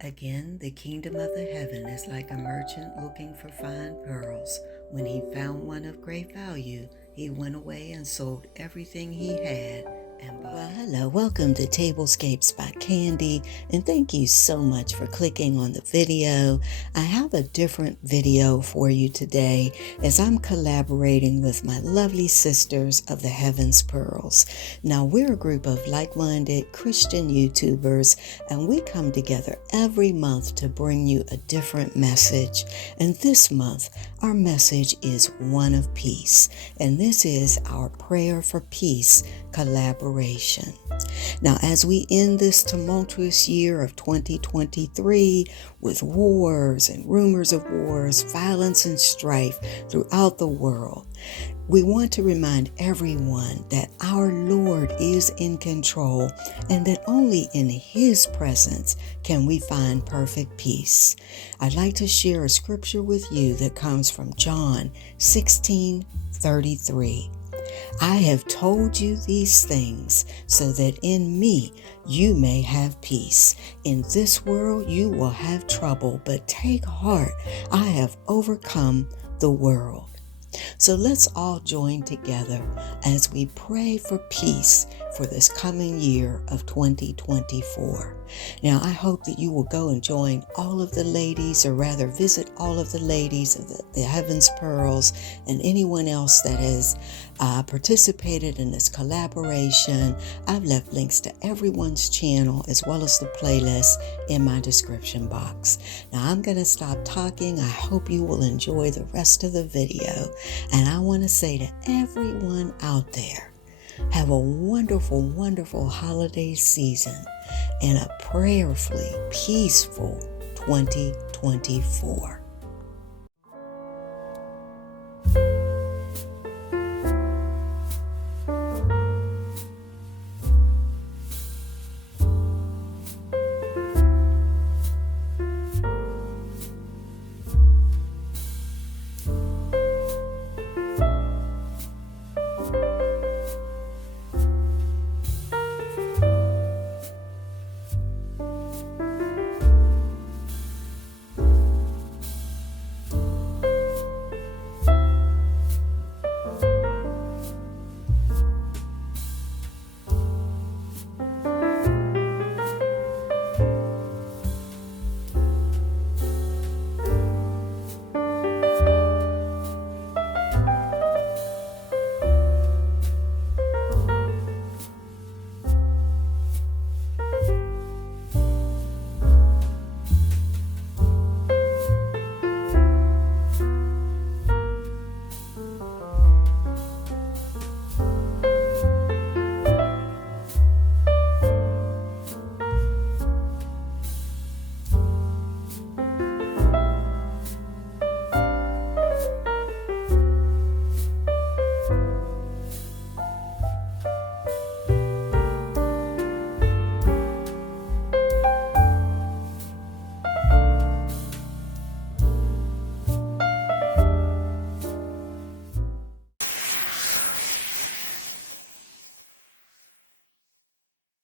Again, the kingdom of the heaven is like a merchant looking for fine pearls. When he found one of great value, he went away and sold everything he had and bought. Well, hello, welcome to Tablescapes by Candy, and thank you so much for clicking on the video. I have a different video for you today as I'm collaborating with my lovely sisters of the Heaven's Pearls. Now, we're a group of like-minded Christian YouTubers, and we come together every month to bring you a different message. And this month, our message is one of peace, and this is our prayer for peace collaboration. Now, as we end this tumultuous year of 2023 with wars and rumors of wars, violence and strife throughout the world, we want to remind everyone that our Lord is in control and that only in His presence can we find perfect peace. I'd like to share a scripture with you that comes from John 16:33. I have told you these things so that in me you may have peace. In this world you will have trouble, but take heart, I have overcome the world. So let's all join together as we pray for peace for this coming year of 2024. Now, I hope that you will go and join all of the ladies, or rather visit all of the ladies of the Heaven's Pearls and anyone else that has participated in this collaboration. I've left links to everyone's channel as well as the playlist in my description box. Now, I'm going to stop talking. I hope you will enjoy the rest of the video. And I want to say to everyone out there, have a wonderful, wonderful holiday season and a prayerfully peaceful 2024.